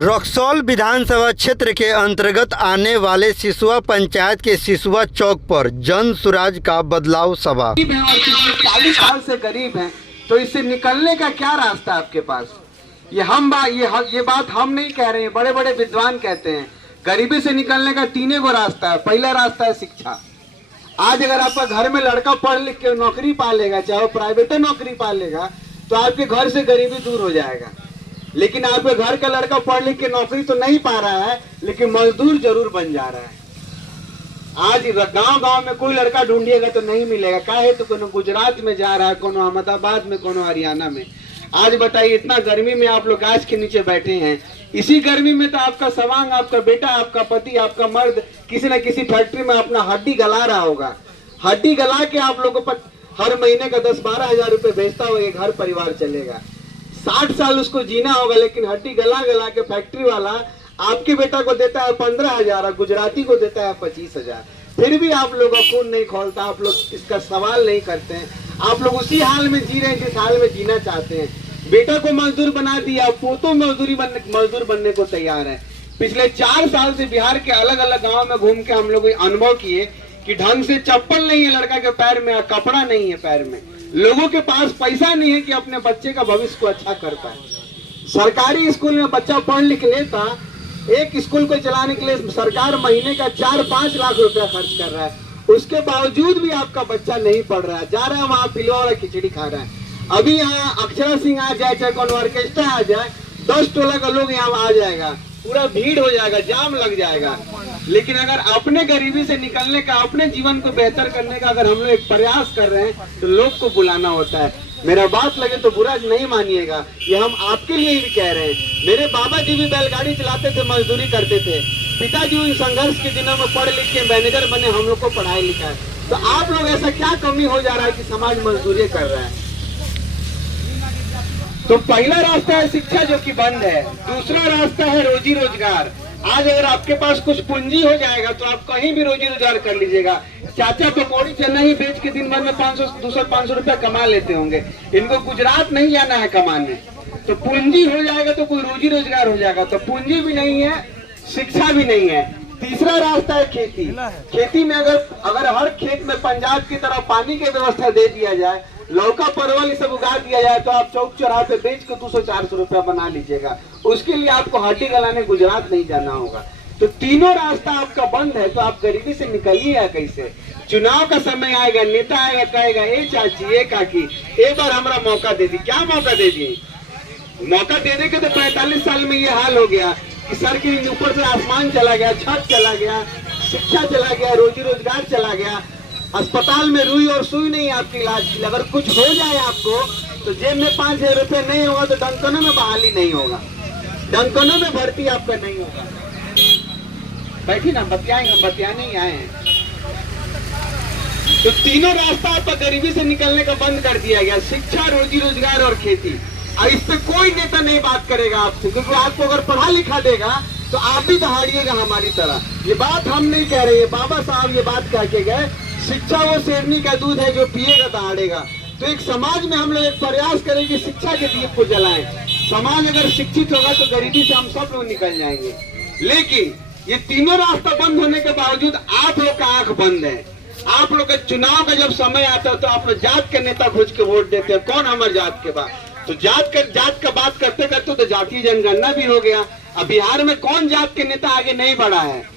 रक्सौल विधानसभा क्षेत्र के अंतर्गत आने वाले सिसुआ पंचायत के सिसुआ चौक पर जन सुराज का बदलाव सभा। 40 साल से गरीब हैं, तो इससे निकलने का क्या रास्ता आपके पास? ये बात हम नहीं कह रहे हैं, बड़े बड़े विद्वान कहते हैं। गरीबी से निकलने का 3 गो रास्ता है। पहला रास्ता है शिक्षा। आज अगर आपका घर में लड़का पढ़ लिख के नौकरी पा लेगा, चाहे वो प्राइवेट नौकरी पा लेगा, तो आपके घर से गरीबी दूर हो जाएगा। लेकिन आपके घर का लड़का पढ़ लिख के नौकरी तो नहीं पा रहा है, लेकिन मजदूर जरूर बन जा रहा है। आज गांव-गांव में कोई लड़का ढूंढिएगा तो नहीं मिलेगा। काहे तो कोनो गुजरात में जा रहा है, कोनो अहमदाबाद में, कोनो हरियाणा में। आज बताइए, इतना गर्मी में आप लोग गाछ के नीचे बैठे हैं। इसी गर्मी में तो आपका सवांग, आपका बेटा, आपका पति, आपका मर्द किसी न किसी फैक्ट्री में अपना हड्डी गला रहा होगा। हड्डी गला के आप लोगों को हर महीने का 10-12 हजार रुपए भेजता होगा, घर परिवार चलेगा। 60 साल उसको जीना होगा, लेकिन हड्डी गला गला के फैक्ट्री वाला आपके बेटा को देता है 15 हजार और गुजराती को देता है 25 हजार। फिर भी आप लोगों का खून नहीं खोलता, आप लोग इसका सवाल नहीं करते हैं। आप लोग उसी हाल में जी रहे हैं जिस हाल में जीना चाहते हैं। बेटा को मजदूर बना दिया, पोतों मजदूर बनने को तैयार है। पिछले 4 साल से बिहार के अलग अलग गाँव में घूम के हम लोग अनुभव किए कि ढंग से चप्पल नहीं है लड़का के पैर में, कपड़ा नहीं है पैर में। लोगों के पास पैसा नहीं है कि अपने बच्चे का भविष्य को अच्छा कर पाए। सरकारी स्कूल में बच्चा पढ़ लिख लेता, एक स्कूल को चलाने के लिए सरकार महीने का 4-5 लाख रुपया खर्च कर रहा है। उसके बावजूद भी आपका बच्चा नहीं पढ़ रहा है, जा रहा है वहाँ पिलवा वाला खिचड़ी खा रहा है। अभी यहाँ अक्षरा सिंह आ जाए, चाहे कौन ऑर्केस्ट्रा आ जाए, 10 टोला का लोग यहाँ आ जाएगा, पूरा भीड़ हो जाएगा, जाम लग जाएगा। लेकिन अगर अपने गरीबी से निकलने का, अपने जीवन को बेहतर करने का अगर हम लोग एक प्रयास कर रहे हैं, तो लोग को बुलाना होता है। मेरा बात लगे तो बुरा नहीं मानिएगा, ये हम आपके लिए ही कह रहे हैं। मेरे बाबा जी भी बैलगाड़ी चलाते थे, मजदूरी करते थे। पिताजी उन संघर्ष के दिनों में पढ़ लिख के मैनेजर बने, हम लोग को पढ़ाई लिखा है। तो आप लोग ऐसा क्या कमी हो जा रहा है कि समाज मजदूरी कर रहा है? तो पहला रास्ता है शिक्षा, जो कि बंद है। दूसरा रास्ता है रोजी रोजगार। आज अगर आपके पास कुछ पूंजी हो जाएगा तो आप कहीं भी रोजी रोजगार कर लीजिएगा। चाचा पकौड़ी चना ही बेच के दिन भर में 200-500 रुपया कमा लेते होंगे। इनको गुजरात नहीं जाना है कमाने। तो पूंजी हो जाएगा तो कोई रोजी रोजगार हो जाएगा। तो पूंजी भी नहीं है, शिक्षा भी नहीं है। तीसरा रास्ता है खेती। खेती में अगर हर खेत में पंजाब की तरह पानी की व्यवस्था दे दिया जाए, लौका परवल ये सब उगा दिया जाए, तो आप चौक चौराहे पे बेच के 200-400 रुपया बना लीजिएगा। उसके लिए आपको हड्डी गलाने गुजरात नहीं जाना होगा। तो तीनों रास्ता आपका बंद है, तो आप गरीबी से निकलिए कैसे? चुनाव का समय आएगा, नेता आएगा, कहेगा ए चाची, ए काकी, एक बार हमारा मौका दे दी। क्या मौका दे दिए? मौका देने के तो 45 साल में ये हाल हो गया कि सर के ऊपर से आसमान चला गया, छत चला गया, शिक्षा चला गया, रोजी रोजगार चला गया। अस्पताल में रुई और सुई नहीं आपके इलाज के लिए। अगर कुछ हो जाए आपको तो जेब में 5,000 रुपये नहीं होगा, तो डंकनों में बहाली नहीं होगा, डंकनों में भर्ती आपका नहीं होगा। बैठी ना, बतियाएंगे, हम बतियाने ही आए हैं। तो तीनों रास्ता आपका गरीबी से निकलने का बंद कर दिया गया, शिक्षा, रोजी रोजगार और खेती। और इस पे कोई नेता नहीं बात करेगा आपसे, क्योंकि आपको अगर पढ़ा लिखा देगा तो आप भी दहाड़िएगा हमारी तरह। ये बात हम नहीं कह रहे, बाबा साहब ये बात कह के गए, शिक्षा वो शेरनी का दूध है जो पिएगा दहाड़ेगा। तो एक समाज में हम लोग एक प्रयास करें कि शिक्षा के दीप को जलाएं। समाज अगर शिक्षित होगा तो गरीबी से हम सब लोग निकल जाएंगे। लेकिन ये तीनों रास्ता बंद होने के बावजूद आप लोग का आंख बंद है। आप लोग का चुनाव का जब समय आता है तो आप लोग जात के नेता खोज के वोट देते हैं। कौन हमारे जात के बाद? तो जात का बात करते करते तो जातीय जनगणना भी हो गया। अब बिहार में कौन जात के नेता आगे नहीं बढ़ा है?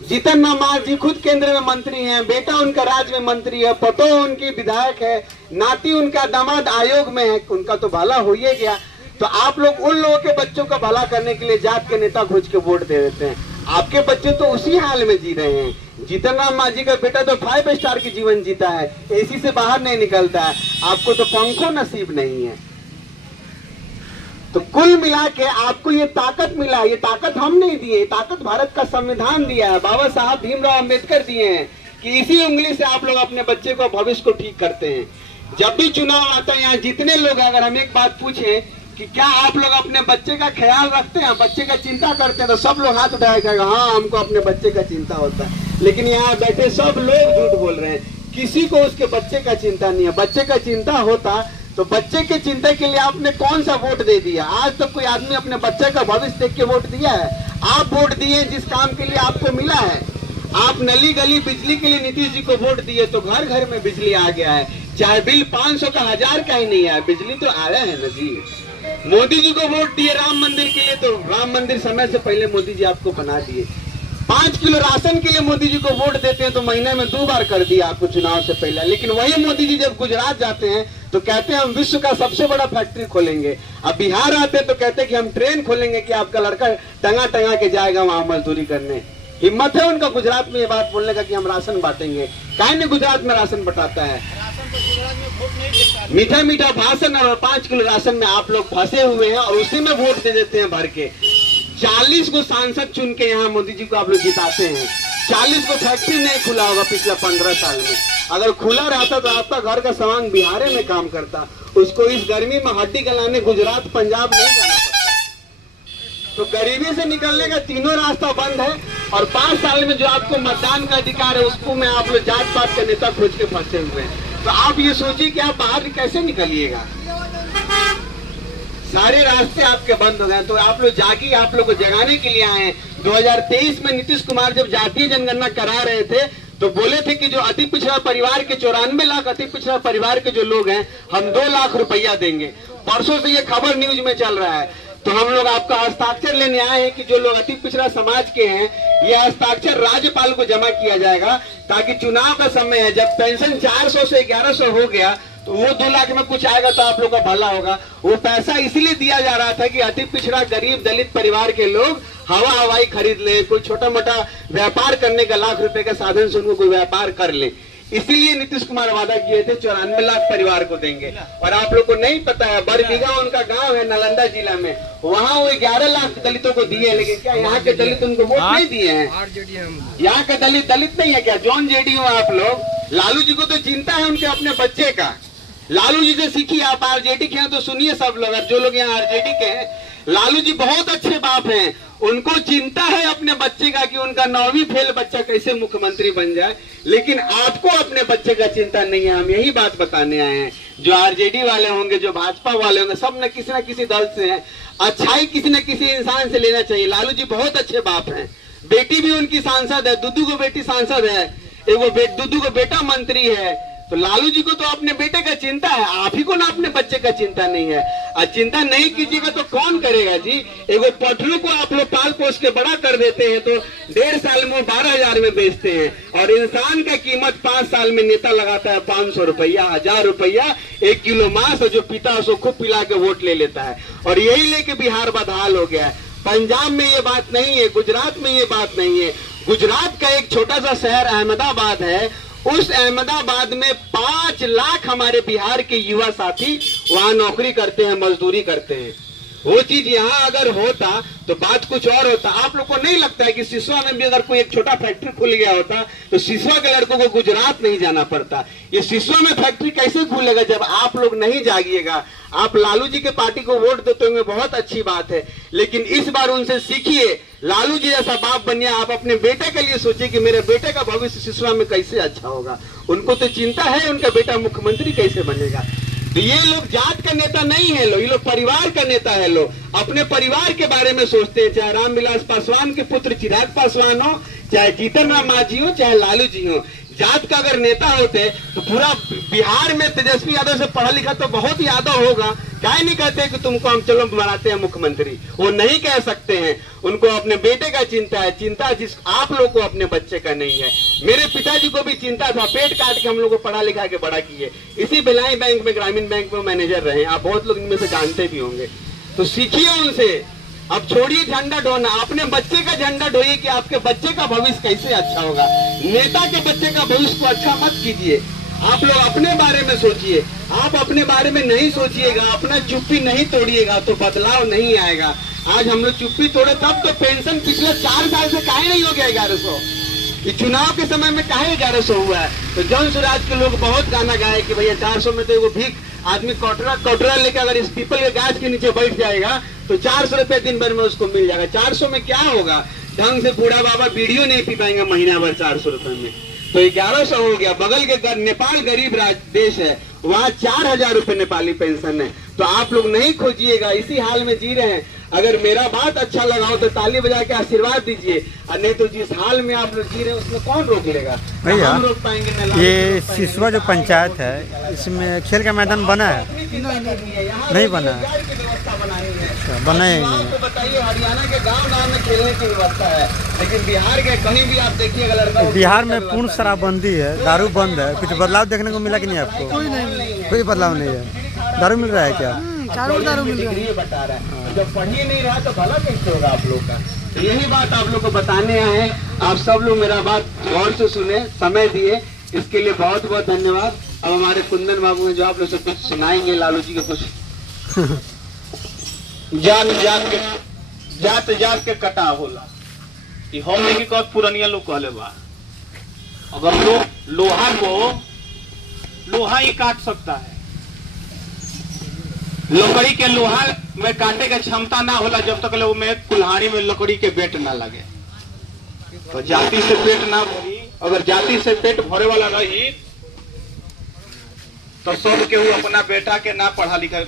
जीतन राम जी खुद केंद्र में मंत्री हैं, बेटा उनका राज्य में मंत्री है, पतो उनकी विधायक है, नाती उनका दामाद आयोग में है। उनका तो भला हो ही गया। तो आप लोग उन लोगों के बच्चों का भला करने के लिए जात के नेता खोज के वोट दे देते हैं। आपके बच्चे तो उसी हाल में जी रहे हैं। जीतन राम मांझी का बेटा तो 5 स्टार की जीवन जीता है, एसी से बाहर नहीं निकलता है। आपको तो पंखों नसीब नहीं है। तो कुल मिला के आपको ये ताकत मिला, ये ताकत हम नहीं दिए, ताकत भारत का संविधान दिया है, बाबा साहब भीमराव अंबेडकर दिए हैं कि इसी उंगली से आप लोग अपने बच्चे को भविष्य को ठीक करते हैं। जब भी चुनाव आता है, यहाँ जितने लोग, अगर हम एक बात पूछे कि क्या आप लोग अपने बच्चे का ख्याल रखते हैं, बच्चे का चिंता करते हैं, तो सब लोग हाथ उठाएगा, हाँ हमको अपने बच्चे का चिंता होता है। लेकिन यहाँ बैठे सब लोग झूठ बोल रहे हैं, किसी को उसके बच्चे का चिंता नहीं है। बच्चे का चिंता होता तो बच्चे के चिंता के लिए आपने कौन सा वोट दे दिया? आज तक कोई आदमी अपने बच्चे का भविष्य देख के वोट दिया है? आप वोट दिए जिस काम के लिए आपको मिला है। आप नली गली बिजली के लिए नीतीश जी को वोट दिए तो घर घर में बिजली आ गया है, चाहे बिल 500 का 1000 का ही नहीं आया, बिजली तो आया है ना जी। मोदी जी को वोट दिए राम मंदिर के लिए, तो राम मंदिर समय से पहले मोदी जी आपको बना दिए। 5 किलो राशन के लिए मोदी जी को वोट देते हैं तो महीने में 2 बार कर दिया आपको चुनाव से पहले। लेकिन वही मोदी जी जब गुजरात जाते हैं तो कहते हैं हम विश्व का सबसे बड़ा फैक्ट्री खोलेंगे। अब बिहार आते हैं तो कहते हैं कि हम ट्रेन खोलेंगे कि आपका लड़का टंगा टंगा के जाएगा वहां मजदूरी करने। हिम्मत है उनका गुजरात में ये बात बोलने का कि हम राशन बांटेंगे। काहे ने गुजरात में राशन बटाता है? मीठा मीठा भाषण और 5 किलो राशन में आप लोग फंसे हुए हैं और उसी में वोट दे देते हैं भर के। 40 को सांसद चुन के यहाँ मोदी जी को आप लोग जिताते हैं। 40 को फैक्ट्री नहीं खुला होगा पिछले 15 साल में। अगर खुला रहता तो आपका घर का सामान बिहार में काम करता, उसको इस गर्मी में हड्डी गलाने गुजरात पंजाब नहीं जाना पड़ता। तो गरीबी से निकलने का तीनों रास्ता बंद है और 5 साल में जो आपको मतदान का अधिकार है उसको में आप लोग जात पात का नेता खोज के फंसे हुए हैं। तो आप ये सोचिए कि आप बाहर कैसे निकलिएगा। सारे रास्ते आपके बंद हो गए। तो आप लोग जागिए, आप लोग को जगाने के लिए आए हैं। 2023 में नीतीश कुमार जब जातीय जनगणना करा रहे थे तो बोले थे कि जो अति पिछड़ा परिवार के 94 लाख अति पिछड़ा परिवार के जो लोग हैं हम 2 लाख रुपया देंगे। परसों से ये खबर न्यूज में चल रहा है। तो हम लोग आपका हस्ताक्षर लेने आए हैं कि जो लोग अति पिछड़ा समाज के हैं ये हस्ताक्षर राज्यपाल को जमा किया जाएगा, ताकि चुनाव का समय है जब पेंशन 400 से 1100 हो गया तो वो 2 लाख में कुछ आएगा तो आप लोग का भला होगा। वो पैसा इसलिए दिया जा रहा था कि अति पिछड़ा गरीब दलित परिवार के लोग हवा हवाई खरीद ले, कोई छोटा मोटा व्यापार करने का लाख रुपए का साधन से उनको कोई व्यापार कर ले। इसीलिए नीतीश कुमार वादा किए थे 94 लाख परिवार को देंगे। और आप लोग को नहीं पता है, बरबीघा उनका गांव है नालंदा जिला में, वहाँ वो 11 लाख दलितों को दिए। लेकिन क्या यहाँ के दलित उनको वोट नहीं दिए हैं? यहाँ के दलित नहीं है क्या? जॉन जेडीयू आप लोग। लालू जी को तो चिंता है उनके अपने बच्चे का। लालू जी से सीखिए। आप आरजेडी के हैं तो सुनिए सब लोग, जो लोग यहाँ आरजेडी के हैं, लालू जी बहुत अच्छे बाप हैं। उनको चिंता है अपने बच्चे का कि उनका 9वीं फेल बच्चा कैसे मुख्यमंत्री बन जाए। लेकिन आपको अपने बच्चे का चिंता नहीं है। हम यही बात बताने आए हैं। जो आरजेडी वाले होंगे, जो भाजपा वाले होंगे, सब न किसी दल से है। अच्छाई किसी न किसी इंसान से लेना चाहिए। लालू जी बहुत अच्छे बाप हैं। बेटी भी उनकी सांसद है, दुदू को बेटी सांसद है, दुदू को बेटा मंत्री है। तो लालू जी को तो अपने बेटे का चिंता है, आप ही को ना अपने बच्चे का चिंता नहीं है। और चिंता नहीं कीजिएगा तो कौन करेगा जी? एगो पटलू को आप लोग पाल पोस के बड़ा कर देते हैं तो 1.5 साल में 12,000 में बेचते हैं। और इंसान का कीमत 5 साल में नेता लगाता है 500 रुपया, 1000 रुपया, 1 किलो मांस, जो पिता उसको खूब पिला के वोट ले लेता है। और यही लेके बिहार बदहाल हो गया है। पंजाब में ये बात नहीं है, गुजरात में ये बात नहीं है। गुजरात का एक छोटा सा शहर अहमदाबाद है, उस अहमदाबाद में 5 लाख हमारे बिहार के युवा साथी वहां नौकरी करते हैं, मजदूरी करते हैं। वो चीज यहाँ अगर होता तो बात कुछ और होता। आप लोग को नहीं लगता है कि सिसवा में भी अगर कोई एक छोटा फैक्ट्री खुल गया होता तो सिसवा के लड़कों को गुजरात नहीं जाना पड़ता? ये सिसवा में फैक्ट्री कैसे खुलेगा जब आप लोग नहीं जागिएगा? आप लालू जी के पार्टी को वोट देते होंगे, बहुत अच्छी बात है, लेकिन इस बार उनसे सीखिए। लालू जी जैसा बाप बनिए। आप अपने बेटे के लिए सोचिए कि मेरे बेटे का भविष्य सिसवा में कैसे अच्छा होगा। उनको तो चिंता है उनका बेटा मुख्यमंत्री कैसे बनेगा। तो ये लोग जात का नेता नहीं है, ये लोग परिवार का नेता है। लोग अपने परिवार के बारे में सोचते हैं, चाहे रामविलास पासवान के पुत्र चिराग पासवान हो, चाहे जीतन राम मांझी हो, चाहे लालू जी हो। जात का अगर नेता होते तो पूरा बिहार में तेजस्वी यादव से पढ़ा लिखा तो बहुत यादव होगा। क्या नहीं कहते कि तुमको हम चलो बनाते हैं मुख्यमंत्री? वो नहीं कह सकते हैं। उनको अपने बेटे का चिंता है, चिंता जिस आप लोग को अपने बच्चे का नहीं है। मेरे पिताजी को भी चिंता था, पेट काट के हम लोग को पढ़ा लिखा के बड़ा किए। इसी भिलाई बैंक में, ग्रामीण बैंक में मैनेजर रहे। आप बहुत लोग इनमें से जानते भी होंगे। तो सीखिए उनसे। अब छोड़िए झंडा ढोना, अपने बच्चे का झंडा ढोइए कि आपके बच्चे का भविष्य कैसे अच्छा होगा। नेता के बच्चे का भविष्य को अच्छा मत कीजिए। आप लोग अपने बारे में सोचिए। आप अपने बारे में नहीं सोचिएगा, अपना चुप्पी नहीं तोड़िएगा तो बदलाव नहीं आएगा। आज हम लोग चुप्पी तोड़े तब तो पेंशन पिछले 4 साल से काहे नहीं हो गया 1100? कि चुनाव के समय में काहे 1100 हुआ है? तो जन स्वराज के लोग बहुत गाना गाए कि भैया 400 में तो वो भीख आदमी कटोरा लेकर अगर इस पीपल के गाछ के नीचे बैठ जाएगा तो 400 रुपये दिन भर में उसको मिल जाएगा। 400 में क्या होगा? ढंग से बूढ़ा बाबा बीड़ियों नहीं पी पाएंगे महीना भर 400 रुपये में। तो 1100 हो गया। बगल के नेपाल गरीब देश है, वहाँ 4000 रुपए नेपाली पेंशन है। तो आप लोग नहीं खोजिएगा, इसी हाल में जी रहे हैं। अगर मेरा बात अच्छा लगा हो तो ताली बजा के आशीर्वाद दीजिए, और नहीं तो जिस हाल में आप लोग जी रहे हैं उसमें कौन रोक लेगा? भैया हम रोक पाएंगे ना। ये सिसवा जो पंचायत है इसमें खेल का मैदान बना है? नहीं बना है। व्यवस्था बनानी है, अच्छा, बना ही नहीं। आपको बताइए, हरियाणा के गांव में खेलने की व्यवस्था है, लेकिन बिहार के कहीं भी आप देखिएगा लड़का। बिहार में पूर्ण शराबबंदी है, दारू बंद है। कुछ बदलाव देखने को मिला कि नहीं आपको? कोई बदलाव नहीं है। दारू मिल रहा है क्या? चारों दारू मिल रहा है, बता रहा है। जब पढ़ ही नहीं रहा तो भला कैसे होगा आप लोग का? तो यही बात आप लोग को बताने आए हैं। आप सब लोग मेरा बात गौर से सुने, समय दिए, इसके लिए बहुत बहुत धन्यवाद। अब हमारे कुंदन बाबू हैं जो आप लोग से कुछ सुनाएंगे लालू जी के कुछ। जात जात के कटा होला, कि हमने की कौत पुरानिया लोग कहले बा। अगर लोहा ही काट सकता है, लकड़ी के लोहा में काटे के क्षमता ना होला जब तक लोग में कुल्हाड़ी में लकड़ी के बेट ना लगे। तो जाति से पेट ना भरी, अगर जाति से पेट भरे वाला रही तो सब के वो अपना बेटा के ना पढ़ा लिखा।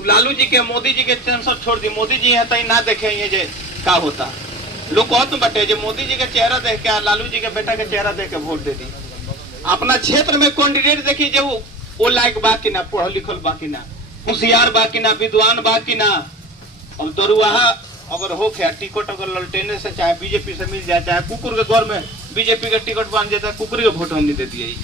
लालू जी के, मोदी जी के टेंशन छोड़ दी। मोदी जी है तो ना देखे ये जे का होता। लोग कहते बटे जो मोदी जी के चेहरा देख के लालू जी के बेटा के चेहरा देख के वोट दे दी। अपना क्षेत्र में कैंडिडेट देखी जो वो लायक बा कि ना, पढ़ल लिखल बा कि ना, होशियार बा कि ना, विद्वान बा कि ना। अब दरुआहा अगर हो गया टिकट, अगर ललटेने से चाहे बीजेपी से मिल जाए, चाहे कुकुर के घर में बीजेपी के टिकट बन जाता है, कुकुर के वोट नहीं दे दिए।